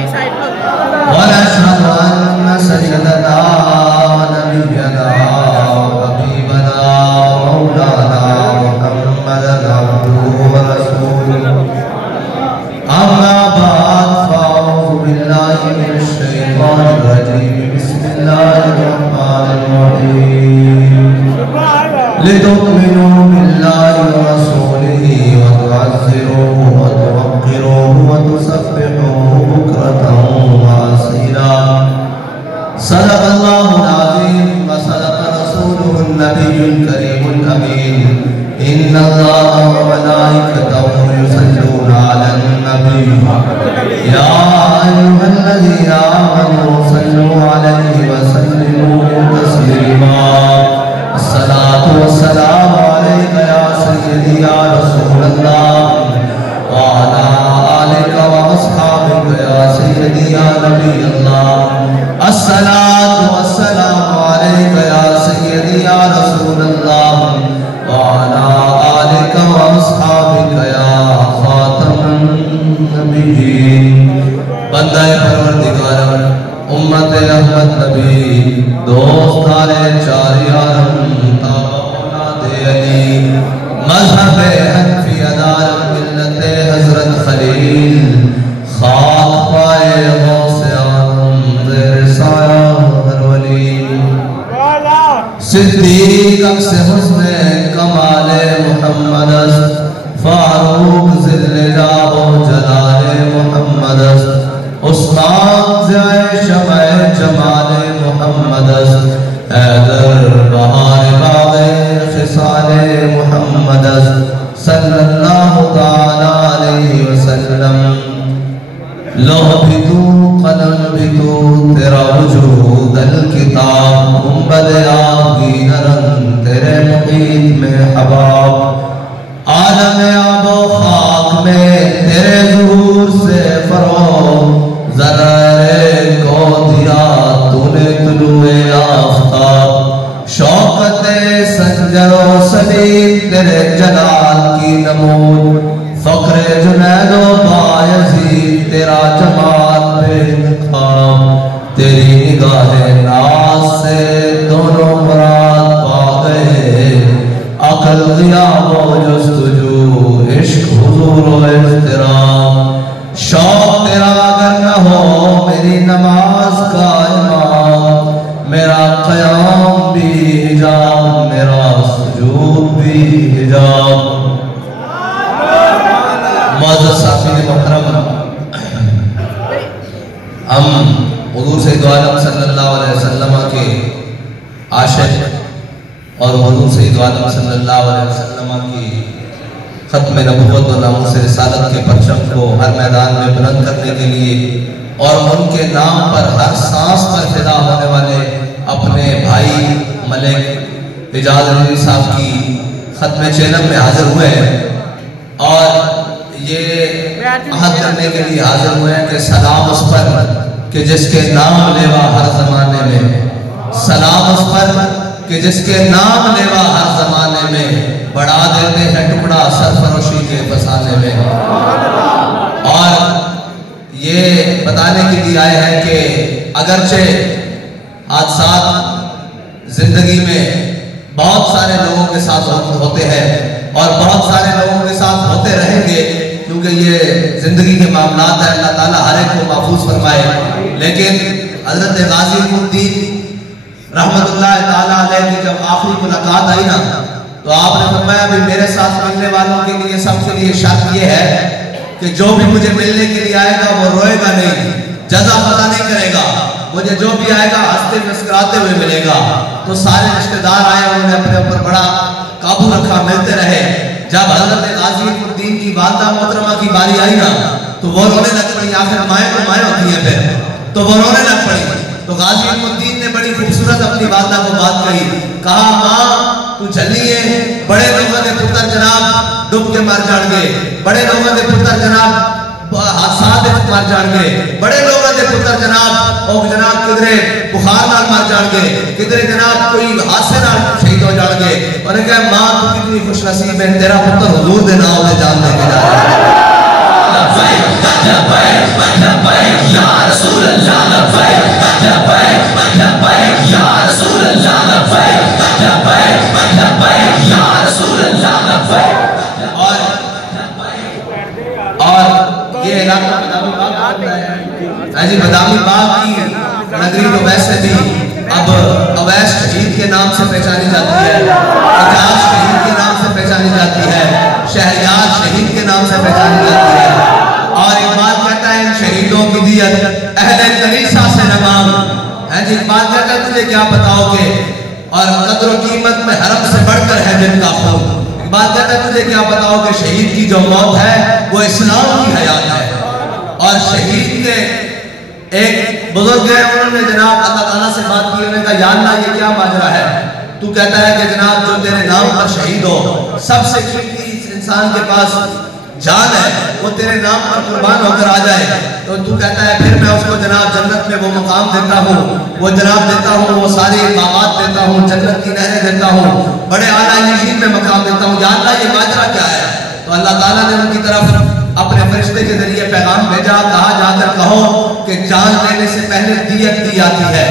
ونشهد أن سيدنا ونبينا وحبيبنا ومولانا محمدا عبده ورسوله أما بعد فأعوذ بالله من الشيطان الرجيم بسم الله الرحمن الرحيم لتؤمنوا بالله ورسوله وتعزروه وتوقروه وتسبحوه بكرة وأصيلا صدق الله العظيم وصدق رسوله النبي الكريم الأمين إن الله وملائكته يصلون على النبي يا أيها الذين آمنوا صلوا عليه وسلموا تسليما الصلاة والسلام عليك يا سيدي يا رسول الله وعلى آلك وأصحابك يا سيدي يا نبي الله الصلاة والسلام عليك يا سيدي يا رسول الله وعلى آلك وأصحابك يا خاتم النبيين بندہ پروردگار امت احمد نبی دوستان چار یارم تابع اولاد علی مذہب حنفی ادار ملت حضرت خلیل خاک پائے غوث اعظم زیر سایہ ہر ولی صدیق اکس حسن کمال محمد است فاروق ذل جاہ و جلال محمد است عثمان زائے شمع جمال محمد است حیدر بہار باغ خصال محمد است صلی اللہ تعالی علیہ وسلم لوح بھی تو قلم بھی تو تیرا وجود الکتاب گنبد آبی نرم تیرے محیط میں حباب عالم آب و خاک میں تیرے ظہور سے فروغ ذرائع کو دیا تو نے طلوع آفتاب شوکت سنجر و سلیم تیرے جلال کی نمود فقر جنید و بایزید تیرا جمال بے انتخاب تیری نگاہ ناز سے دونوں مراد پا گئے عقل غیاب و جستجو عشق حضور و احترام شوق تیرا اگر نہ ہو میری نماز کا امام میرا قیام بھی حجاب میرا سجود بھی حجاب معزز صاحب محترم ہم حضور سید عالم صلی اللہ علیہ وسلم کے عاشق اور حضور سید عالم صلی اللہ علیہ وسلم کی ختم نبوت و ناموس رسالت کے پرچم کو ہر میدان میں بلند کرنے کے لیے اور ان کے نام پر ہر سانس پر فدا ہونے والے اپنے بھائی ملک اجاز علی صاحب کی ختم چینل میں حاضر ہوئے ہیں اور یہ عہد کرنے کے لیے حاضر ہوئے ہیں کہ سلام اس پر کہ جس کے نام لیوا ہر زمانے میں سلام اس پر کہ جس کے نام لیوا ہر زمانے میں بڑھا دیتے ہیں ٹکڑا سرفروشی کے فسانے میں اور یہ بتانے کے لیے آئے ہیں کہ اگرچہ حادثات زندگی میں بہت سارے لوگوں کے ساتھ ہوتے ہیں اور بہت سارے لوگوں کے ساتھ ہوتے رہیں گے کیونکہ یہ زندگی کے معاملات ہیں اللہ تعالیٰ ہر ایک کو محفوظ فرمائے لیکن حضرت غازی الدین رحمت اللہ تعالیٰ علیہ کی جب آخری ملاقات آئی نا تو آپ نے فرمایا بھی میرے ساتھ ملنے والوں کے لیے سب کے لیے شرط یہ ہے کہ جو بھی مجھے ملنے کے لیے آئے گا وہ روئے گا نہیں جزا پتا نہیں کرے گا مجھے جو بھی آئے گا ہنستے مسکراتے ہوئے ملے گا تو سارے رشتہ دار آئے انہوں نے اپنے اوپر بڑا قابو رکھا ملتے رہے جب حضرت غازی الدین کی والدہ محترمہ کی باری آئی نا تو وہ رونے لگ پڑی آخر مائیں تو مائیں ہوتی ہیں پھر تو وہ رونے لگ پڑی تو غازی الدین نے بڑی خوبصورت اپنی والدہ کو بات کہی کہا ماں تو جھلی ہے بڑے لوگوں نے پتر جناب ڈب کے مر جان گے بڑے لوگوں نے پتر جناب حادثات مر جان گے بڑے لوگوں نے پتر جناب اور جناب کدرے بخار نال مر جان گے کدرے جناب کوئی حادثے نال شہید ہو جان گے اور نے کہا ماں تو کتنی خوش نصیب ہے تیرا پتر حضور دے نام دے جان دے کے جا رہا ہے اللہ لبیک لبیک لبیک یا رسول اللہ لبیک لبیک لبیک یا رسول اللہ لبیک. اور یہ علاقہ بدامی باغ ہوتا ہے جی. بدامی باغ کی نگری تو ویسے بھی اب اویس شہید کے نام سے پہچانی جاتی ہے, اجاز شہید کے نام سے پہچانی جاتی ہے, شہریار شہید کے نام سے پہچانی جاتی ہے. اور اقبال کہتا ہے ان شہیدوں کی دیت اہل کنیسہ سے نہ مانگ ہے جی. اقبال کہتا ہے تجھے کیا بتاؤ گے اور قدر و قیمت میں حرم سے بڑھ کر ہے جن کا خون. اقبال کہتا ہے تجھے کیا بتاؤ کہ شہید کی جو موت ہے وہ اسلام کی حیات ہے. اور شہید کے ایک بزرگ ہیں, انہوں نے جناب اللہ تعالیٰ سے بات کی, انہوں نے کہا یا اللہ یہ کیا ماجرا ہے, تو کہتا ہے کہ جناب جو تیرے نام پر شہید ہو, سب سے قیمتی اس انسان کے پاس جان ہے, وہ تیرے نام پر قربان ہو کر آ جائے, تو کہتا ہے پھر میں اس کو جناب جنت میں وہ مقام دیتا ہوں, وہ جناب دیتا ہوں, وہ سارے باغات دیتا ہوں, جنت کی نہریں دیتا ہوں, بڑے اعلیٰ نشین میں مقام دیتا ہوں. یا اللہ یہ ماجرا کیا ہے؟ تو اللہ تعالیٰ نے ان کی طرف اپنے فرشتے کے ذریعے پیغام بھیجا, کہا جا کر کہو کہ جان لینے سے پہلے دیت دی جاتی ہے,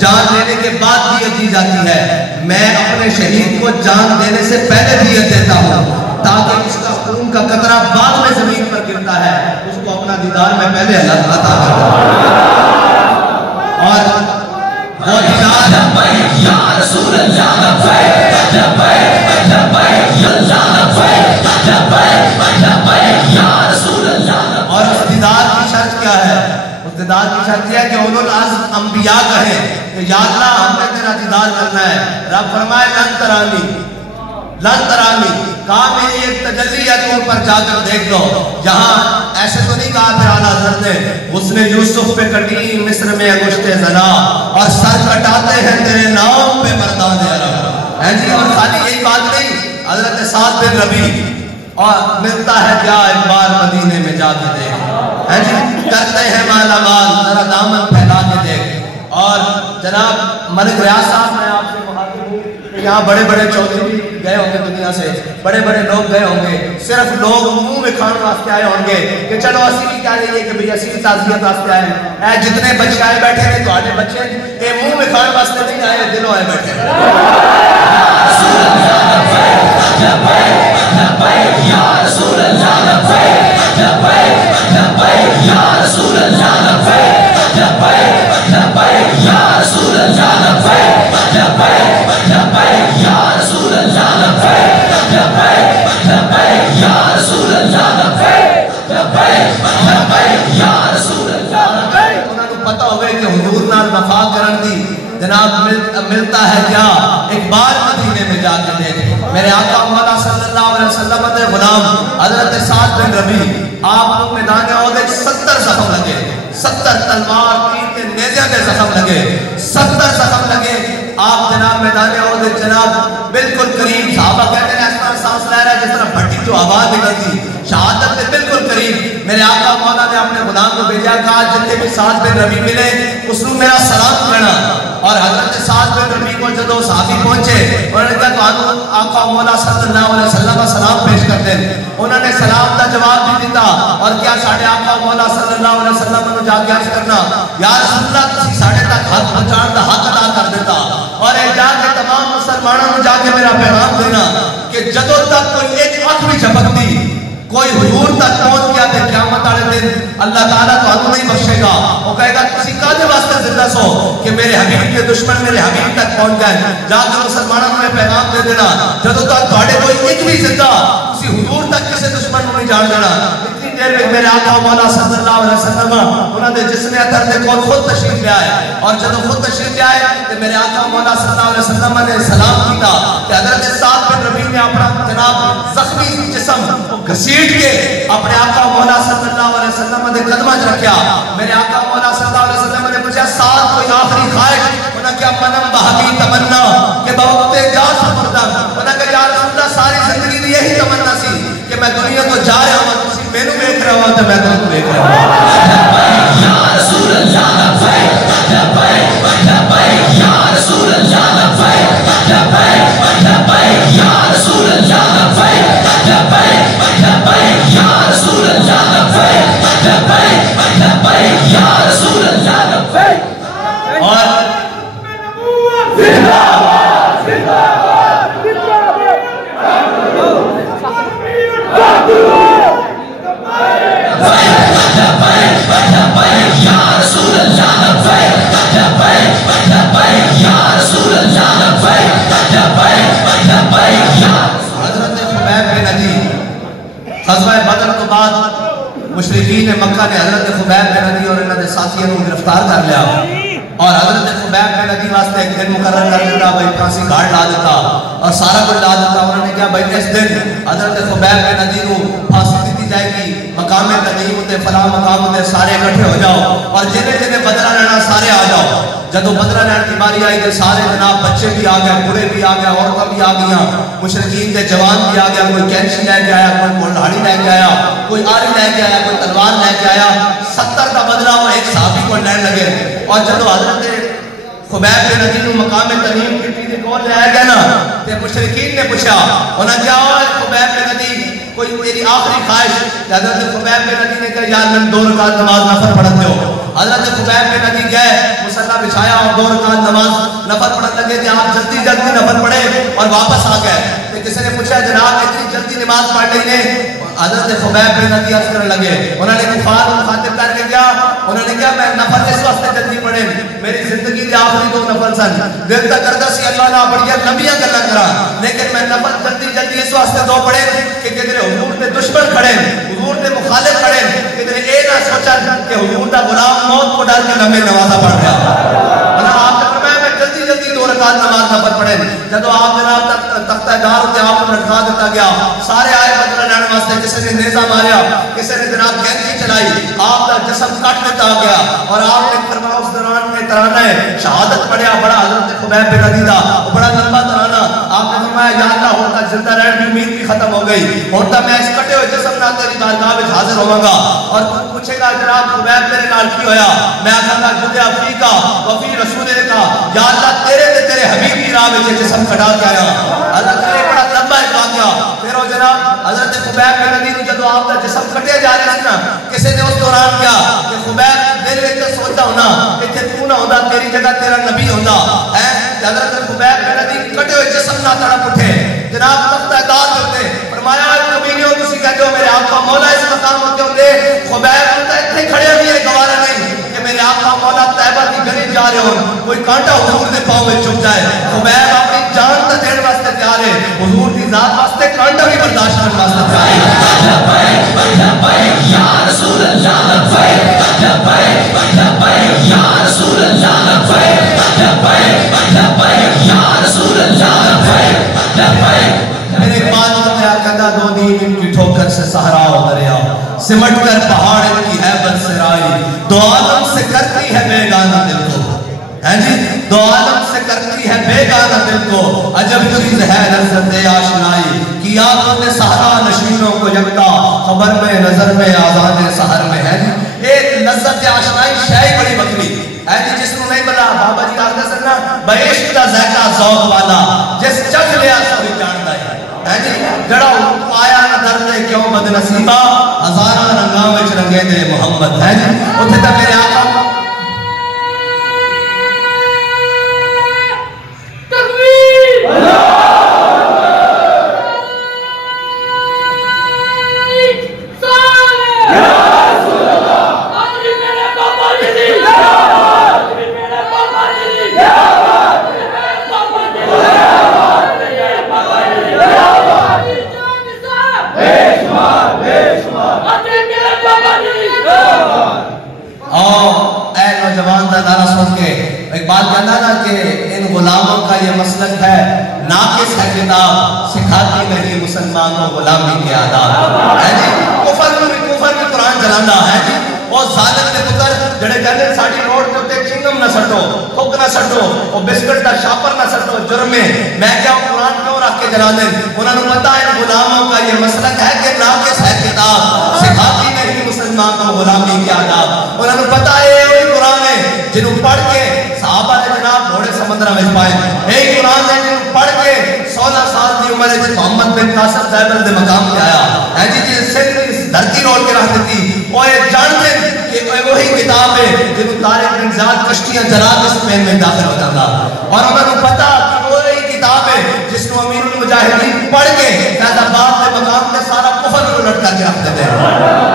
جان لینے کے بعد دیت دی جاتی ہے. میں اپنے شہید کو جان دینے سے پہلے دیت دیتا ہوں تاکہ اس کا خون کا قطرہ بعد میں زمین پر گرتا ہے, اس کو اپنا دیدار میں پہلے اللہ عطا کرتا ہوں. اور وہ دیدار لبیک یا رسول اللہ لبیک لبیک لبیک اللہ لبیک لبیک لبیک یا رسول اللہ. اور اس دیدار کی شرط کیا ہے؟ اس دیدار کی شرط یہ ہے کہ اولو العزم انبیاء کہیں کہ یا اللہ ہم نے تیرا دیدار کرنا ہے. رب فرمائے لن ترانی لن ترانی, کہا میری ایک تجلی ہے تو اوپر جا کر دیکھ لو. یہاں ایسے تو نہیں کہا پھر اعلیٰ حضرت نے, اس نے یوسف پہ کٹی مصر میں انگشت زنا, اور سر کٹاتے ہیں تیرے نام پہ مردان عرب ہے جی. اور خالی یہی بات نہیں, حضرت سعد بن ربیع اور ملتا ہے کیا ایک بار مدینے میں جا کے دیکھ ہے جی, کرتے ہیں مالا مال ذرا دامن پھیلا کے دیکھ. اور جناب ملک ریاض صاحب میں آپ سے مخاطب ہوں کہ یہاں بڑے بڑے چودھری بھی گئے ہوں گے دنیا سے, بڑے بڑے لوگ گئے ہوں گے, صرف لوگ منہ میں کھانے واسطے آئے ہوں گے کہ چلو اسی بھی کیا لئیے کہ بھئی اسی بھی تعزیت واسطے آئے ہیں. اے جتنے بچے آئے بیٹھے ہیں تو آنے بچے اے منہ میں کھانے واسطے نہیں آئے, دلوں آئے بیٹھے ہیں. رسول اللہ لبیک لبیک لبیک یا رسول اللہ لبیک لبیک لبیک یا رسول اللہ لبیک لبیک لبیک یا رسول اللہ لبیک لبیک لبیک یا رسول اللہ لبیک لبیک لبیک یا رسول اللہ لبیک لبیک لبیک یا رسول اللہ لبیک. انہوں نے پتہ ہوئے کہ حضور نال وفا کرن دی جناب ملتا ہے کیا, ایک بار مدینے میں جا کے دیکھ. میرے آقا مولا صلی اللہ علیہ وسلم دے غلام حضرت سعد بن ربیع, آپ کو میدان عہد 70 زخم لگے, 70 تلوار تیر کے نیزے دے زخم لگے, 70 زخم لگے. آپ جناب میدان عہد جناب بالکل قریب, صحابہ کہتے ہیں اس طرح سانس لے رہا ہے جس طرح بھٹی جو آواز نکلتی, شہادت کے بالکل قریب. میرے آقا مولا نے اپنے غلام کو بھیجا, کہا جتنے بھی سعد بن ربیع ملے اس نے میرا سلام کرنا. اور حضرت سعد بن ربیع کو جدو صحابی پہنچے, انہوں نے کہا تو آقا مولا صلی اللہ علیہ وسلم کا سلام پیش کرتے ہیں. انہوں نے سلام کا جواب بھی دیتا, اور کیا ساڑھے آقا مولا صلی اللہ علیہ وسلم نے جا کے عرض کرنا یا رسول اللہ تسی ساڑھے تک حق پہنچان دا حق ادا کر دیتا, اور ایک جا کے تمام مسلمانوں نے جا کے میرا پیغام دینا کہ جدو تک کوئی ایک آنکھ بھی جھپکتی, کوئی حضور تک پہنچ گیا تے قیامت والے دن اللہ تعالیٰ تو ہم نہیں بخشے گا. وہ کہے گا کسی کاجے واسطے زندہ سو کہ میرے حبیب کے دشمن میرے حبیب تک پہنچ گئے, جا کے مسلمانوں میں پیغام دے دینا جدو تک تھوڑے کوئی ایک بھی زندہ کسی حضور تک کسی دشمن کو نہیں جان دینا. اتنی دیر میں میرے آقا مولا صلی اللہ علیہ وسلم انہوں نے جسم اطہر دے کول خود تشریف لے آئے, اور جدو خود تشریف لے آئے کہ میرے آقا مولا صلی اللہ علیہ وسلم نے سلام کیتا کہ حضرت سعد بن ربیع نے اپنا جناب زخمی جسم گھسیٹ کے اپنے آقا مولا صلی اللہ علیہ وسلم نے قدمہ رکھیا. میرے آقا مولا صلی اللہ علیہ وسلم نے پوچھا سعد کوئی آخری خواہش؟ انہوں نے کہا منم بہتی تمنا کہ بوقت جا سپردم. انہوں نے کہا یا رسول اللہ ساری زندگی دی یہی تمنا سی کہ میں دنیا تو جا رہا ہوں, تسی مینوں دیکھ رہا ہوں تو میں تمہیں دیکھ رہا ہوں. یا رسول اللہ لبیک لبیک لبیک یا رسول اللہ لبیک لبیک لبیک یا رسول اللہ لبیک لبیک لبیک یا رسول اللہ لبیک لبیک لبیک یا رسول اللہ گرفتار کر لیا اور حضرت خبیب بن عدی واسطے ایک دن مقرر کر دیتا بھائی پھانسی گھاٹ لا دیتا اور سارا کچھ لا دیتا. انہوں نے کہا بھائی اس دن حضرت خبیب بن عدی کو پھانسی دیتی جائے گی, مقام تنعیم ہوتے فلاں مقام ہوتے سارے اکٹھے ہو جاؤ اور جنہیں جنہیں بدلہ لینا سارے آ جاؤ. جب بدلہ لینے کی باری آئی تو سارے جناب بچے بھی آ گئے, بوڑھے بھی آ گئے, عورتیں بھی آ گئیں, مشرکین کے جوان بھی آ گیا, کوئی کینچی لے کے آیا, کوئی کلہاڑی لے کے آیا, کوئی آری لے کے آیا, کوئی تلوار لے کے آیا. 70 کا بدلہ وہ ایک صحابی کو لینے لگے. اور جب حضرت خبیب بن عدی کو مقام تنعیم کی پیچھے کون لے آیا گیا نا تو مشرکین نے پوچھا, انہوں نے کہا خبیب بن عدی کوئی تیری آخری خواہش. حضرت خبیب بن عدی نے کہا یار میں 2 رکعت نماز نفل پڑھتے ہو. حضرت خبیب بن عدی گئے, مصلی بچھایا اور 2 رکعت نماز نفل پڑھنے لگے تھے. آپ جلدی جلدی نفل پڑھے اور واپس آ گئے. کسی نے پوچھا جناب اتنی جلدی نماز پڑھ لی نے؟ حضرت خبیب بن عدی عرض کرنے لگے, انہوں نے کفار کو مخاطب کر کے کیا, انہوں نے کہا میں نفل اس واسطے جلدی پڑھے میری زندگی کے آخری 2 نفل سن, دل تک کردہ سی اللہ نہ بڑھیا لمبیاں گلا کرا, لیکن میں نفل جلدی جلدی اس واسطے 2 پڑھے کہ کدھر حضور نے دشمن کھڑے, حضور نے مخالف کھڑے, کدھر اے نہ سوچا کہ حضور دا غلام موت کو ڈال کے لمبے نمازہ پڑھ گیا. آپ نے فرمایا میں جلدی جلدی 2 رکعت نماز نفل پڑھے. جب آپ جناب تختہ دار ہوتے آپ کو لٹکا دیتا گیا, سارے آئے بدلہ لینے واسطے, کسی نے نیزہ ماریا, کسی نے جناب کینچی چلائی, آپ کا جسم کٹ دیتا گیا اور آپ نے فرمایا اس دوران میں ترانہ شہادت پڑھیا بڑا حضرت خبیب بن عدی دا بڑا لمبا ترانہ. آپ نے فرمایا یا اللہ ہوتا زندہ رہنے کی امید بھی ختم ہو گئی, ہوتا میں اس کٹے ہوئے جسم نہ تیری بارگاہ میں حاضر ہوواں گا اور پوچھے گا جناب خبیب تیرے نال کی ہویا, میں آکھاں گا جدے افریقہ وفی رسول کا یا اللہ تیرے حبیب کی راہ میں جسم کٹا کے آیا. حضرت نے بڑا لمبا ایک واقعہ. پھر وہ جناب حضرت خبیب بن عدی نے جب آپ کا جسم کٹے جا رہے ہیں نا, کسی نے اس دوران کیا کہ خبیب دل میں سوچتا ہونا کہ تو نہ ہوتا تیری جگہ تیرا نبی ہوتا ہے. حضرت خبیب بن عدی کٹے ہوئے جسم نہ تڑپ اٹھے, جناب تختہ دار ہوتے, فرمایا کمینیوں تسی کہتے ہو میرے آقا مولا اس مقام ہوتے ہوتے, خبیب ہوتا اتنے کھڑے ہوئی ہے گوارا نہیں کہ میرے آقا مولا طیبہ کی گلی جا رہے ہوں کوئی کانٹا حضور دے پاؤں میں چپ جائے. خبیب اپنی جان تا دین واسطے تیار ہے, حضور دی ذات واسطے کانٹا بھی برداشت کرنے واسطے تیار ہے. لبیک لبیک یا رسول اللہ, لبیک لبیک لبیک یا رسول اللہ, لبیک لبیک لبیک یا رسول اللہ, لبیک لبیک. میرے بات میں کہتا 2 دین ان کی ٹھوکر سے صحرا و دریا, سمٹ کر پہاڑ ان کی ہیبت سے رائی, 2 عالم سے کرتی ہے بیگانہ دل کو, ہے جی 2 عالم سے کرتی ہے بیگانہ دل کو, عجب چیز ہے لذت آشنائی, کیا آپ نے صحرا نشینوں کو جگتا, خبر میں نظر میں آزان سحر میں. ہے جی ایک لذت آشنائی شاہی بڑی بکری ہے جی, جس کو نہیں بلا بابا جی آگے سننا بعشق دا ذائقہ ذوق والا, جس چکھ لیا سوری جانتا ہے. ہے جی جڑا آیا نہ درد کیوں بد نصیبہ, ہزارہ رنگاں وچ رنگے دے محمد. ہے جی اتھے تا میرے آقا مسلک ہے ناقص ہے کتاب, سکھاتی نہیں مسلمان کو غلامی کے آداب. ہے جی کفر بھی قرآن جلاندہ. ہے جی اور ظالم نے پتر جڑے کہتے ہیں ساڑی روڈ کے ہوتے چنگم نہ سٹو, تھک نہ سٹو, اور بسکٹ دا شاپر نہ سٹو, جرمے میں کیا قرآن کیوں رکھ کے جلا دیں. انہوں نے پتا ہے غلاموں کا یہ مسلک ہے کہ ناقص ہے کتاب, سکھاتی نہیں مسلمان کو غلامی کے آداب. انہوں نے پتا ہے یہ قرآن ہے جنہوں پڑھ کے صحابہ نے جناب گھوڑے سمندرہ میں پائے, یہی قرآن ہے جنہوں پڑھ کے 16 سال کی عمر ہے محمد بن قاسم زیبل دے مقام پہ آیا. ہے جی جس سے دھرتی روڑ کے رکھ دیتی, وہ یہ جانتے کہ وہی کتاب ہے جنہوں طارق بن زیاد کشتیاں جلا کے اسپین میں داخل ہو جاتا, اور انہوں نے پتا کہ وہی کتاب ہے جس کو امیر المجاہدین پڑھ کے فیض آباد کے مقام پہ سارا کفر کو لٹ کر کے رکھ دیتے ہیں.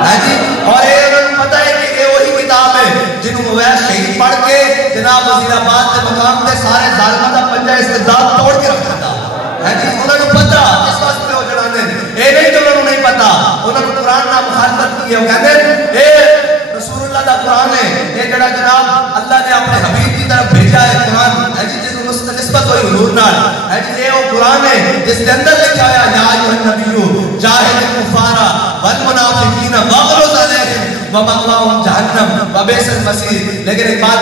ہے جی اور یہ انہوں نے پتا ہے کہ یہ وہی کتاب ہے جنہوں مویس شہید پڑھ کے جناب وزیر آباد کے مقام پہ سارے ظالمہ دا پنجہ استداد توڑ کے رکھ دیتا. ہے جی انہوں نے پتا اس وقت پہ ہو جڑانے, اے نہیں جو انہوں نے نہیں پتا, انہوں نے قرآن نہ مخالفت کی ہے. وہ کہتے ہیں اے رسول اللہ اللہ دا قرآن ہے، یہ جڑا جناب اللہ نے اپنے حبیب کی طرف بھیجا ہے قرآن ہے جی، جس نسبت ہوئی حضور نال ہے جی، یہ وہ قرآن ہے جس کے اندر لکھا ہے یا ایھا النبی جاہد الکفار والمنافقین واغلظ علیہم ومأواہم جہنم وبئس المصیر. لیکن ایک بات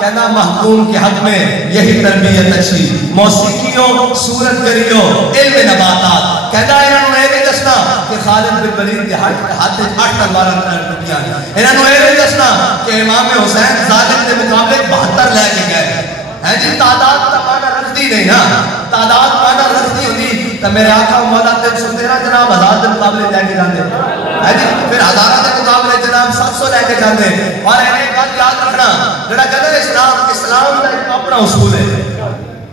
کہنا محکوم کے حق میں یہی تربیت اچھی، موسیقیوں، صورت گریوں، علم نباتات. کہنا انہوں نے یہ دسنا کہ خالد بن ولید کے ہاتھ 8 تلوار ٹوٹیاں، انہوں نے یہ دسنا کہ امام حسین ظالم کے مقابلے 72 لے کے گئے ہیں جی. تعداد کا معنی رکھتی نہیں نا، تعداد معنی رکھتی ہوتی تو میرے آقا مولا 313 جناب 1000 کے مقابلے لے کے جاندے ہے جی، پھر ہزارہ کے مقابلے جناب 700 لے کے جاندے. اور ایک بات یاد رکھنا، جڑا کہتے ہیں اسلام کا ایک اپنا اصول ہے.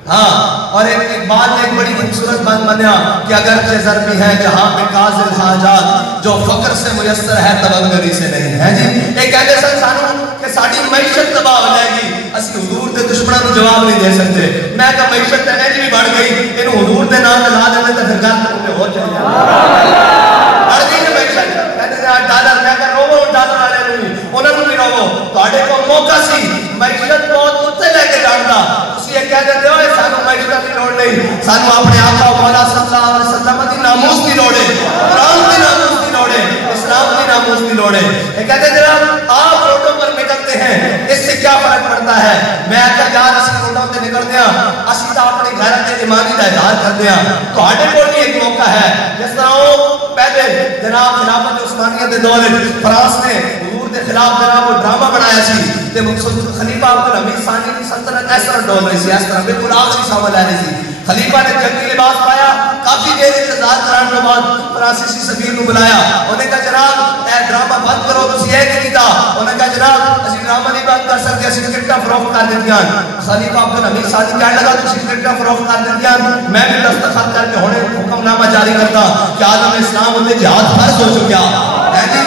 ہاں، اور ایک بات ایک بڑی خوبصورت بات بنیا کہ اگرچہ ضربی ہے جہاں پہ قاضل حاجات جو فقر سے میسر ہے تبنگری سے نہیں ہے جی. ایک کہتے سن سانو کہ ساڑی معیشت تباہ ہو جائے گی، اسی حضور دے دشمنوں کو جواب نہیں دے سکتے. میں کہا معیشت ایج بھی بڑھ گئی، انہوں حضور دے نام لا دیتے تو پھر گل تو ہو جائے بڑھ گئی نا معیشت. کہتے ہیں ڈالر، میں کہا روو ڈالر والے انہوں نے بھی روو، تواڈے کو موقع سی معیشت بہت اتنے لے کے جاندا. اسی یہ کہہ دیتے ہو سانو معیشت کی لوڑ نہیں، سانو اپنے آقا مولا صلی اللہ علیہ وسلم کی ناموس کی لوڑ ہے، قرآن کی ناموس کی لوڑ ہے، اسلام کی ناموس کی لوڑ ہے. یہ کہتے ہیں جناب آپ روڈوں پر نکلتے ہیں، اس سے کیا فرق پڑتا ہے؟ میں کہا یار اسی روڈوں سے نکلتے ہیں، اسی تو اپنی غیرت ایمانی کا اظہار کرتے ہیں. تو ہاڈے کول بھی ایک موقع ہے، جس طرح وہ پہلے جناب خلافت عثمانیہ کے دور فرانس نے حضور کے خلاف جناب وہ ڈرامہ بنایا سی تے خلیفہ عبدالحمید ثانی کی سلطنت اس طرح ڈول رہی سی، اس طرح بالکل آخری سامان لے رہی سی. خلیفہ نے جنگی لباس پایا، کافی دیر انتظار کرنے کے بعد فرانسیسی سفیر کو بلایا. انہوں نے کہا جناب اے ڈرامہ بند کرو، تسی یہ نہیں کیتا. انہوں نے کہا جناب اسی ڈرامہ نہیں بند کر سکتے، اسی ٹکٹاں فروخت کر دیتیاں. خلیفہ عبدالحمید ثانی کہنے لگا تسی ٹکٹاں فروخت کر دیتیاں، میں بھی دستخط کر کے ہونے حکم نامہ جاری کرتا کہ عالم اسلام ہوتے جہاد فرض ہو چکیا ہے جی.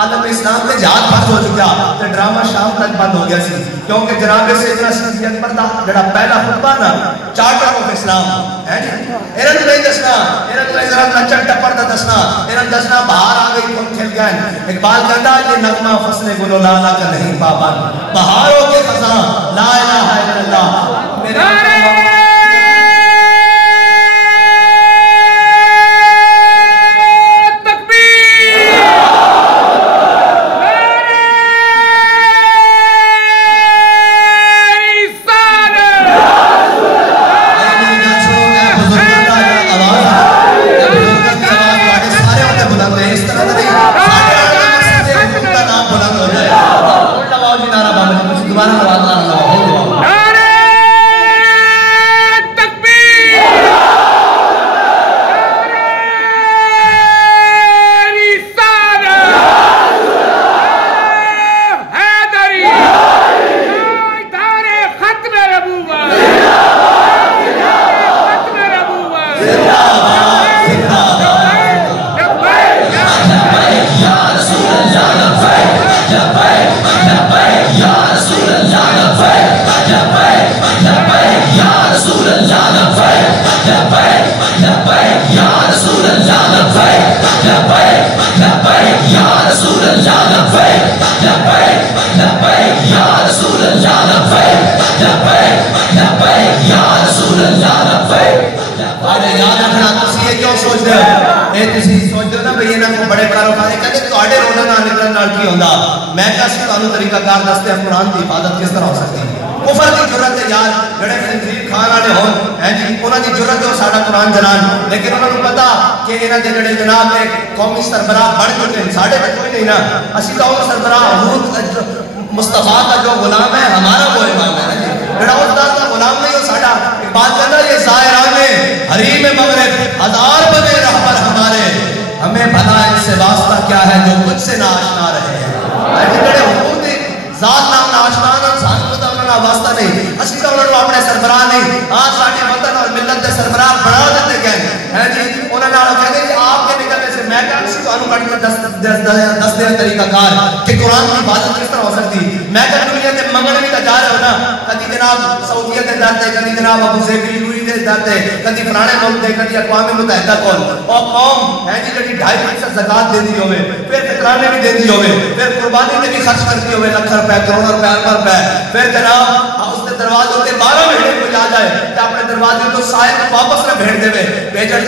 عالم اسلام کے جہاد فرض ہو چکا تو ڈرامہ شام تک بند ہو گیا سی، کیونکہ جناب سیدنا صدیق اکبر دا جڑا پہلا خطبہ نا چارٹر آف اسلام ہے جی، انہوں نے نہیں دسنا، انہوں نے ذرا نچن ٹپر دا دسنا، انہوں نے دسنا باہر آ گئی کون کھل گئے. اقبال کہتا ہے یہ نغمہ فصل گل و لالا کا نہیں پابند، بہاروں کے خزاں لا الہ الا اللہ. میرے طریقہ کار دستے ہیں قرآن کی حفاظت کس طرح ہو سکتی ہے. کفر کی جرت ہے یار، جڑے خنزیر کھان والے ہون ہیں جی، انہوں کی جرت ہے وہ ساڈا قرآن جلان، لیکن انہوں نے پتا کہ انہاں دے جڑے جناب ایک قومی سربراہ بڑھ چکے ہیں، ساڈے تے کوئی نہیں نا. اسی تو وہ سربراہ حضور مصطفیٰ کا جو غلام ہے ہمارا وہ امام ہے جی، جڑا استاد کا غلام نہیں ہو ساڈا. بات کرنا یہ زائران حریم مغرب ہزار بنے رہبر ہمارے، ہمیں بھلا ان سے واسطہ کیا ہے جو کچھ سے نہ آشنا رہے ہیں. جڑے حضور دی ذات نام آشنا نہ سان کو انہاں واسطہ نہیں، اسی تو انہوں اپنے سربراہ نہیں. ہاں ساڈے وطن اور ملت کے سربراہ بنا دیتے گئے ہیں جی. انہوں نے کہتے کہ آپ کے نکلنے سے میں کہا اسی تو انہوں کٹ کے دس طریقہ کار کہ قرآن کی حفاظت کس طرح ہو سکتی. میں کہ دنیا تے منگنے بھی تا جا رہے ہو نا، کدی جناب سعودیہ دے درتے، کدی جناب ابو ظبی یوئی دے درتے، کدی فلانے ملک دے، کدی اقوام متحدہ کول، اور قوم ہے جی جڑی 2.5% زکات دیندی ہوے، پھر فطرانے بھی دیندی ہوے، پھر قربانی تے بھی خرچ کرتی ہوے لاکھ روپے کروڑ روپے روپے، پھر جناب اس دے دروازے تے 12 مہینے کوئی آ جائے تے اپنے دروازے تو سائے کو واپس نہ بھیج دے، بھیجے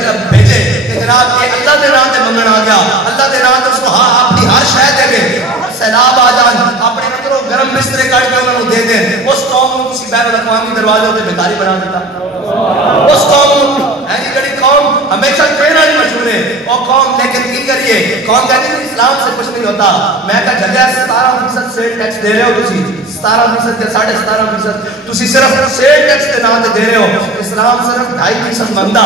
کہ جناب یہ اللہ دے نام تے منگن آ گیا، اللہ دے نام تے اس کو اپنی ہر شے دے دے، سیلاب آ جان اپنے اندروں گرم بسترے کاٹ کے انہوں دے دیں، اس قوم کو کسی بین الاقوامی دروازوں تے بھکاری بنا دیتا، اس قوم ہے جی جڑی قوم ہمیشہ تیرا ہی مشہور ہے، وہ قوم لیکن کی کریے، قوم کہتی ہے اسلام سے کچھ نہیں ہوتا، میں کہا جگہ 17% سیل ٹیکس دے رہے ہو تسی، 17% یا 17.5%، تسی صرف سیل ٹیکس کے نام دے رہے ہو، اسلام صرف 2.5% منگتا،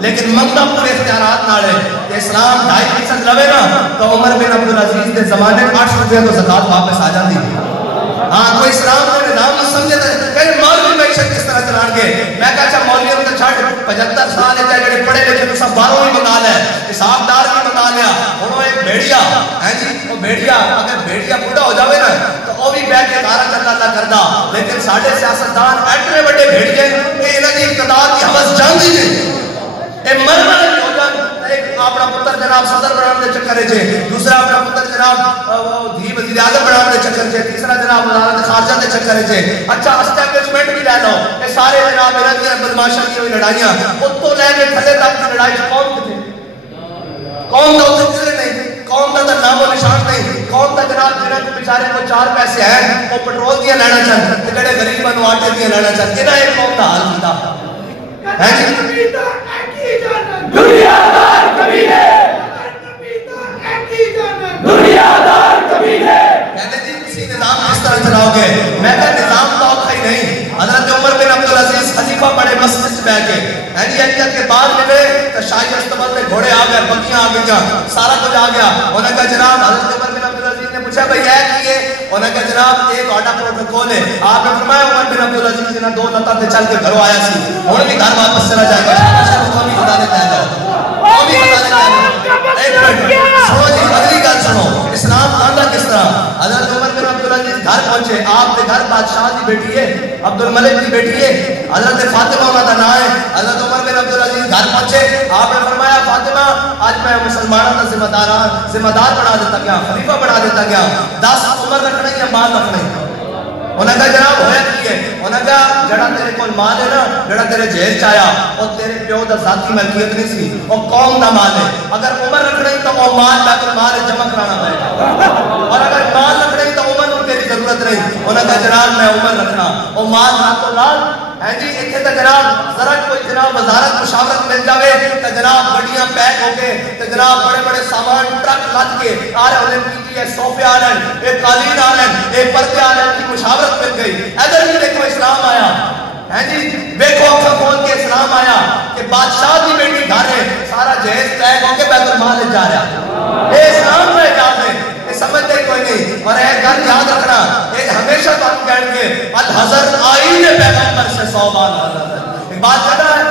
لیکن منگتا پورے اختیارات نہ رہے، کہ اسلام 2.5% لوے نا، تو عمر بن عبدالعزیز دے زمانے 8 روپے تو زکاة واپس آ جاندی تھی۔ ہاں کوئی اسلام کو نظام نہ سمجھے تھے کہ مولوی معیشت کس طرح چلان گے، میں کہا اچھا مولویوں تو چھٹ 75 سال ہے جڑے پڑھے لکھے تو سب باروں ہی منگا لے، حساب دار بھی منگا لیا، انہوں ایک بھیڑیا ہے جی، وہ بھیڑیا اگر بھیڑیا بوڑھا ہو جاوے نا تو وہ بھی بیٹھ کے کارا کرنا اللہ کردا، لیکن ساڑھے سیاستدان ایٹنے بڑے بھیڑیے کہ انہاں دی اقتدار کی حوث جان دی نہیں، اے مرمہ نہیں ہو جان، ایک اپنا پتر جناب صدر بنانے دے چکر ہے، دوسرا اپنا پتر جناب دھی وزیر اعظم بنانے دے چکر ہے، تیسرا جناب وزارت خارجہ دے چکر ہے، اچھا اسٹیبلشمنٹ بھی لے لو، یہ سارے جناب انہاں دی بدماشاں کی ہوئی لڑائیاں، اس تو لے کے تھلے تک کی لڑائی قوم کتے، قوم دا اتنے کدھر نہیں، قوم دا نام و نشان نہیں، قوم دا جناب جنہاں کو بیچارے کو 4 پیسے ہیں وہ پٹرول دیا لینا چاہتے، تکڑے غریباں نو آٹے دیا لینا چاہتے، انہاں ایک قوم دا حال کیتا ہے جی دنیا دار قبیلے، دنیا دار قبیلے، کہتے جی کسی نظام کس طرح چلاؤ گے، میں کہا نظام تو آپ ہی نہیں، حضرت عمر بن عبدالعزیز خلیفہ بڑے مسجد میں گئے، ہے جی انجل کے بعد ملے تو شاہی استبل میں گھوڑے آ گئے، بکیاں آ گئیں، سارا کچھ آ گیا، انہوں نے کہا جناب حضرت عمر بن عبدالعزیز نے پوچھا بھئی ہے کیے، انہوں نے کہا جناب ایک آڈا پروٹوکول ہے، آپ نے فرمایا عمر بن عبدالعزیز نے 2 لتا تے چل کے گھروں آیا سی، انہوں نے بھی گھر واپس چلا جائے گا، شاہ قومی خدا نے کہہ جاؤ، قومی خدا نے کہہ جاؤ، ایک منٹ سنو جی اگلی گل سنو، اسلام آندا کس طرح، حضرت عمر بن عبدالعزیز گھر پہنچے، آپ کے گھر بادشاہ دی بیٹی ہے، عبدالملک دی بیٹی ہے، حضرت فاطمہ انہاں دا نام ہے، حضرت عمر بن عبدالعزیز گھر پہنچے، آپ نے فرمایا فاطمہ آج میں مسلمانوں کا ذمہ دار بنا دیتا گیا، خلیفہ بنا دیتا گیا، 10 عمر رکھنا یا مال رکھنا، انہوں نے کہا جناب ہویا کی ہے، انہوں نے کہا جڑا تیرے کول مال ہے نا، جڑا تیرے جہیز چایا اور تیرے پیو دا ذاتی ملکیت نہیں سی، وہ قوم دا مال ہے، اگر عمر رکھنا ہی تو وہ مال بیت المال جمع کرانا پڑے گا، اور اگر مال رکھنا ہی تو عمر کو تیری ضرورت نہیں، انہوں نے کہا جناب میں عمر رکھنا، وہ مال راتوں رات ہے جی اتنے تو جناب ذرا کوئی جناب وزارت مشاورت مل جاوے تو جناب گڑیاں پیک ہو کے تو جناب بڑے بڑے سامان ٹرک لد کے آ رہے انہیں کی صوفے آ رہے ہیں، ایک قالین آ رہے ہیں، ایک پردے آ رہے ہیں، کی مشاورت مل گئی، ادھر بھی دیکھو اسلام آیا ہے جی، دیکھو اکھا کھول کے اسلام آیا کہ بادشاہ دی بیٹی گھر ہے، سارا جہیز پیک ہو کے بیت المال لے جا رہا، یہ اسلام میں اجازت ہے، سمجھتے کوئی نہیں، اور ایک گل یاد رکھنا، ایک ہمیشہ تو ہم کہیں گے الحضر آئین پیغمبر سے 100 بار حضرت ہے، ایک بات کہنا ہے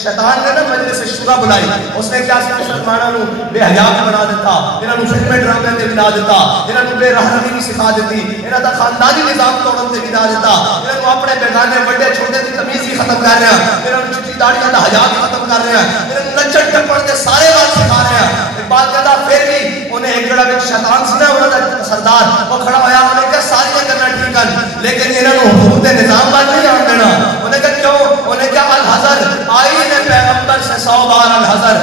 شیطان نے نا مجلس شورا بلائی، اس نے کیا سی مسلمانوں بے حیا بھی بنا دیتا، انہوں نے فلمیں ڈرامے تے بنا دیتا، انہوں نے بے رحمی بھی سکھا دیتی، انہوں نے خاندانی نظام توڑن تے بنا دیتا، انہوں نے اپنے بیگانے بڑے چھوٹے کی تمیز بھی ختم کر رہے ہیں، انہوں نے چٹی داڑیاں دا حیا بھی ختم کر رہے ہیں، انہوں نے نچڑ ٹپڑ دے سارے بات سکھا رہے ہیں، ایک بات کہتا پھر بھی انہیں ایک جڑا شیطان سی نا انہوں نے سردار وہ کھڑا ہویا، انہوں نے کہا ساریاں کرنا ٹھیک ہے لیکن انہوں نے حکومت نظام بات نہیں آن دینا، انہوں نے کہا کیوں، انہوں نے کہا الحضر آئین پیغمبر سے 100 بار الحضر،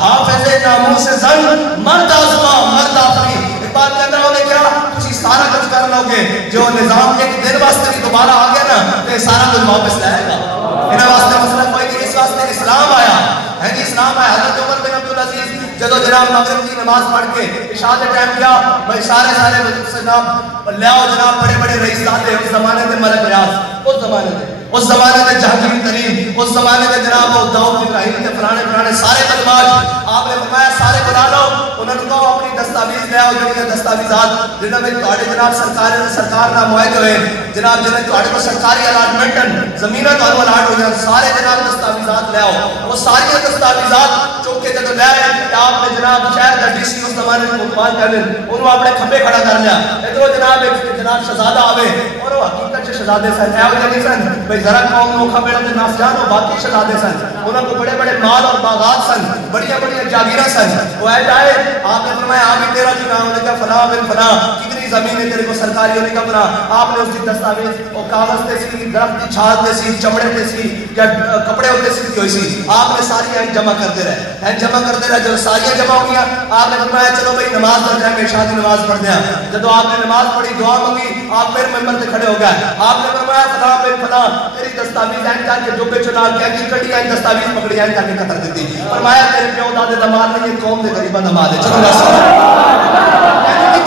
حافظ ناموس زن مرد آزما مرد آفری، ایک بات کہنا انہوں نے کہا تسی سارا کچھ کر لو گے، جو نظام ایک دن واسطے بھی دوبارہ آ گیا نا تو سارا کچھ واپس لائے گا، انہوں واسطے مسئلہ کوئی نہیں، اس واسطے اسلام آیا ہے جی، اسلام آیا، حضرت عمر بن عبدالعزیز جدو جناب مغرب کی نماز پڑھ کے عشاء کے ٹائم کیا بھائی سارے وزیر سے جناب لے آؤ جناب بڑے بڑے رئیس لاتے اس زمانے میں ملک ریاض، اس زمانے میں جہانگیر ترین، اس زمانے میں جناب داؤد ابراہیم کے پرانے سارے بدماش، آپ نے فرمایا سارے بلا لو، انہوں نے کہا اپنی دستاویز لے آؤ، جنہیں دستاویزات جنہوں میں تھوڑے جناب سرکار نہ معاہدے ہوئے جناب جنہیں تھوڑے کو سرکاری الاٹمنٹ زمینہ تو الاٹ ہو جائے، سارے جناب دستاویزات لے آؤ، وہ ساری دستاویزات چوکے جدو لے آئے کہ آپ نے جناب شہر کا ڈی سی اس زمانے کو اتوان کر لیں انہوں اپنے کھپے کھڑا کر لیا ادھر جناب ایک جناب شہزادہ آوے اور وہ حقیقت سے شہزادے سن اے وہ جنی سن بھئی ذرا قوم موقع بیڑا دے ناس جان اور باقی شہزادے سن انہوں کو بڑے بڑے مال اور باغات سن بڑی بڑی جاگیرہ سن وہ اے جائے آپ نے فرمایا آپ ہی تیرا جو نام ہونے کا فلاں بن فلاں کتنی زمین ہے تیرے کو سرکاری ہونے کا فلاں آپ نے اس کی دستاویز اور کاغذ تے سی درخت کی چھال تے سی چمڑے تے سی یا کپڑے ہوتے سی کی ہوئی سی آپ نے ساری این جمع کرتے رہے این جمع کرتے رہے جب ساری جمع ہو گیا آپ نے فرمایا چلو بھئی نماز پڑھ جائیں میں عشاء کی نماز پڑھ دیا جب آپ نے نماز پڑھی دعا مانگی آپ پھر ممبر سے کھڑے ہو گئے آپ نے فرمایا فلاں بن فلاں تیری دستاویز این کر کے ڈبے چنا کینچی کٹی این دستاویز پکڑی این کر کے قطر دیتی فرمایا تیرے پیو دادے دماد نہیں یہ قوم دے غریبہ دماد ہے چلو اللہ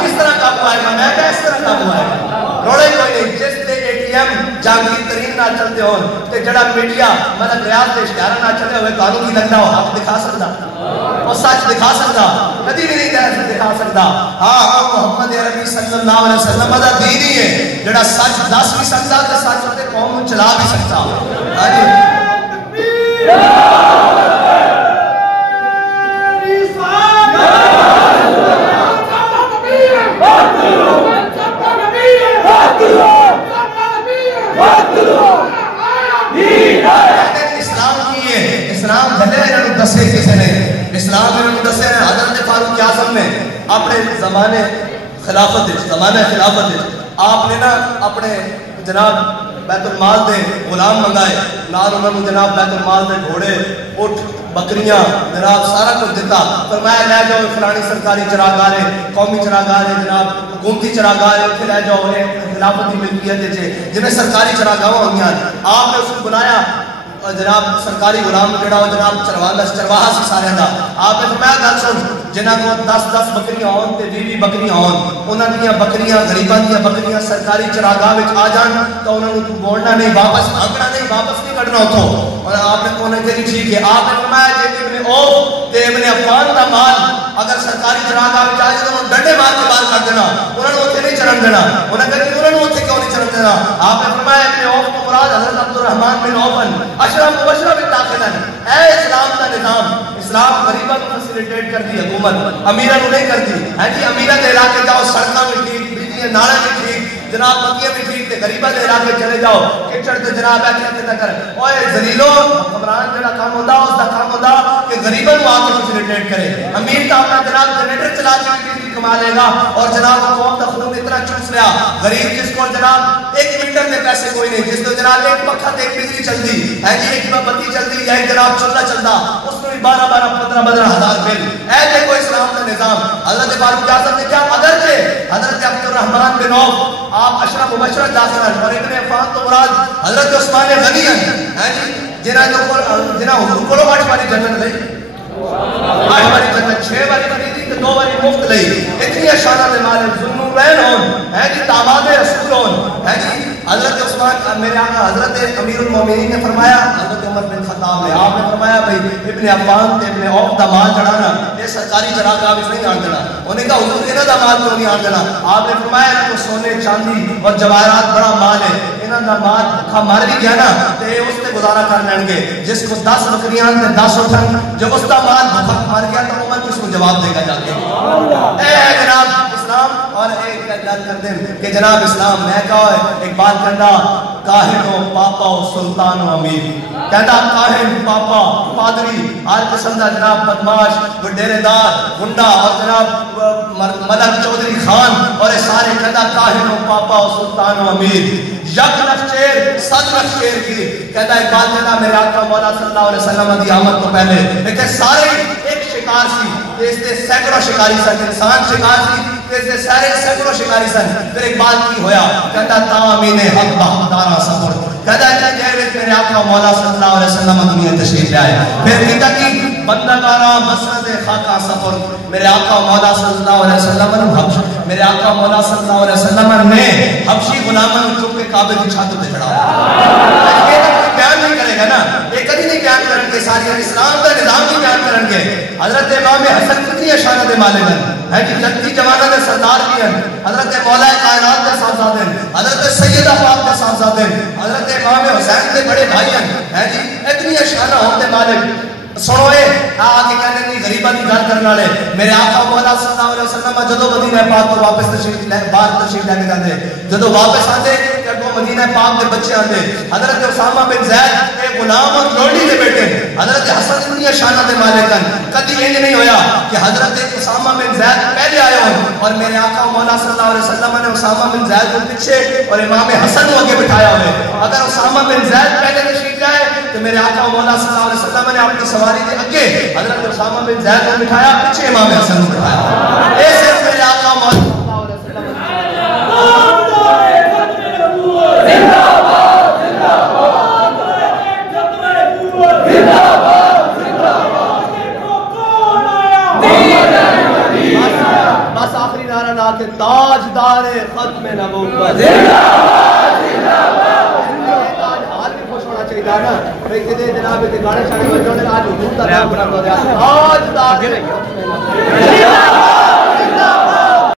کس طرح قابو آئے گا میں کہا اس طرح قابو آئے گا روڑے کوئی نہیں جس دے اے ٹی ایم جانگیر ترین نہ چلتے ہوں تے جڑا میڈیا مطلب ریاض دے اشتہارہ نہ چلے ہوئے قانون کی لگنا ہو حق دکھا سکتا اور سچ دکھا سکتا کبھی بھی نہیں جیسے دکھا سکتا ہاں محمد عربی صلی اللہ علیہ وسلم دا دین ہی ہے جڑا سچ دس بھی سکتا تے سچ ہوتے قوم چلا بھی سکتا ہاں جی اسلام کی ہے اسلام بھلے انہوں دسے کسے نے اسلام انہوں دسے ہیں حضرت فاروق اعظم نے اپنے زمانے خلافت آپ نے نا اپنے جناب بیت المال دے غلام منگائے نال انہوں نے جناب بیت المال دے گھوڑے اٹھ بکریاں جناب سارا کچھ دیتا فرمایا لے جاؤ فلانی سرکاری چراغارے قومی چراغارے جناب حکومتی چراغارے اتنے لے جاؤ خلافتی ملکیت جنہیں سرکاری چراغاں ہوندیاں آپ نے اس کو بلایا جناب سرکاری غلام جڑا ہو جناب چرواہا سی سارے دا آپ نے فرمایا گل سن جنہاں کو 10 بکریاں ہون تے 20 بکریاں ہون انہاں دیاں بکریاں غریباں دیاں بکریاں سرکاری چراگاہ وچ آ جان تو انہاں نوں بولنا نہیں واپس بھاگنا نہیں واپس نہیں کڈنا اتھوں اور آپ نے کہنا کہ ٹھیک ہے آپ نے فرمایا کہ ابن اوف تے ابن عفان دا مال اگر سرکاری چراگاہ وچ آ جائے تو ڈنڈے مار کے باہر کر دینا انہاں نوں اوتھے نہیں چڑھن دینا انہاں کہا کہ انہاں نوں اوتھے کیوں نہیں چڑھن دینا آپ نے فرمایا ابن اوف تو مراد حضرت عبد الرحمن بن عوف اشرف مبشرہ بن داخل اے اسلام کا نظام اسلام غریبہ کو فیسیلیٹیٹ کرتی حکومت امیرہ کو نہیں کرتی ہے جی امیرہ کے علاقے جاؤ سڑکاں بھی ٹھیک بجلی نالے بھی ٹھیک جناب مکیاں بھی ٹھیک تے غریبہ کے علاقے چلے جاؤ کچڑ تے جناب ہے کہ نہ کر اوئے ذلیلو حکمران جڑا کام ہوندا اس دا کام ہوندا کہ غریبوں کو آ کے فیسیلیٹیٹ کرے امیر تا اپنا جناب جنریٹر چلا کے بجلی کما لے گا اور جناب قوم دا خون اتنا چوس لیا غریب جس کو جناب ایک میٹر میں پیسے کوئی نہیں جس کو جناب ایک پکھا تے ایک بجلی چلتی ہے جی ایک بتی چلتی یا ایک جناب چلتا چلتا اس میں 12-15 ہزار بل اے دیکھو اسلام کا نظام حضرت فاروق اعظم نے کیا اگرچہ حضرت عبد الرحمن بن عوف آپ اشرف مبشرہ داخل ہیں اور ابن عفان تو مراد حضرت عثمان غنی ہیں جی جنہاں حضور کو لوگ 8 باری جنت لئی 8 باری جنت 6 باری خریدی تے 2 باری مفت لئی اتنی شانہ دے مالک ذوالنورین ہون ہے جی داماد رسول ہون ہے جی حضرت عثمان میرے آقا حضرت امیر المومنین نے فرمایا حضرت عمر بن خطاب نے آپ نے فرمایا بھئی ابن عفان تے ابن عوف دا مال چڑھانا یہ سرکاری چراگاہ وچ نہیں آن دینا انہیں کہا حضور انہاں دا مال کیوں نہیں آن دینا آپ نے فرمایا کہ سونے چاندی اور جواہرات بڑا مال ہے انہاں دا مال بھوکا مر بھی گیا نا تے اس تے گزارا کر لیں گے جس کو 10 بکریاں تے 10 اٹھن جب اس دا مال بھوکا مر گیا تو عمر کس کو جواب دے گا جا کے اے جناب اسلام اور ایک گل کر دیں کہ جناب اسلام میں کہا ہے ایک بات کرنا کاہن ہو پاپا ہو سلطان ہو امیر کہتا کاہن پاپا پادری آج قسم دا جناب بدماش ڈیرے دار گنڈا اور جناب ملک چودھری خان اور سارے کہتا کاہن ہو پاپا ہو سلطان ہو امیر یک لکھ شیر 7 لکھ شیر کی کہتا ایک بات کہتا میرے آقا مولا صلی اللہ علیہ وسلم دی آمد تو پہلے ایک سارے ایک شکار سی اس سے سینکڑوں شکاری سن انسان شکار سی اس سے سارے سینکڑوں شکاری سن پھر ایک بات کی ہویا کہتا تامین حق بہتارا سفر کہتا ہے کہ میرے آقا مولا صلی اللہ علیہ وسلم دنیا تشریف لے آئے پھر کہتا کہ بندگارا مسند خاکا سفر میرے آقا مولا صلی اللہ علیہ وسلم میرے آقا مولا صلی اللہ علیہ وسلم نے حبشی غلامن چپ کے کعبے کی چھاتوں پہ چڑھا یہ تو کوئی بیان نہیں کرے گا نا یہ کبھی نہیں بیان کریں گے ساری اسلام کا نظام نہیں بیان کریں گے حضرت امام حسن کتنی شان دے مالک ہیں کہ جنتی جوانہ دے سردار بھی ہیں حضرت مولا کائنات دے صاحبزادے ہیں حضرت سیدہ پاک دے صاحبزادے ہیں حضرت امام حسین دے بڑے بھائی ہیں جی اتنی شانہ ہوتے مالک سنوئے آگے کہنے نہیں غریبہ کی گل کرنے والے میرے آقا مولا صلی اللہ علیہ وسلم جدو مدینہ پاک کو واپس تشریف لے کے جاندے جدو واپس آتے کہ اگوں مدینہ پاک دے بچے آتے حضرت اسامہ بن زید ایک غلام اور لوڈی دے بیٹے حضرت حسن دنیا شانہ دے مالکن کدی انج نہیں ہویا کہ حضرت اسامہ بن زید پہلے آئے ہوں اور میرے آقا مولا صلی اللہ علیہ وسلم نے اسامہ بن زید کو پیچھے اور امام حسن کو آگے بٹھایا ہوئے اگر اسامہ بن زید پہلے تشریف لائے تو میرے آقا مولا صلی اللہ علیہ وسلم نے اپنی سواری کے اگے حضرت اسامہ بن زید کو بٹھایا پیچھے امام حسن کو بٹھایا ایسے میرے آقا مولا صلی اللہ علیہ وسلم بس آخری نعرہ لا کے تاجدار ختم نبوت حال بھی خوش ہونا چاہیے نا بھئی کدے جناب کے گانے شانے بجونے آج حضور دا نام بنا دو تاجدار ختم نبوت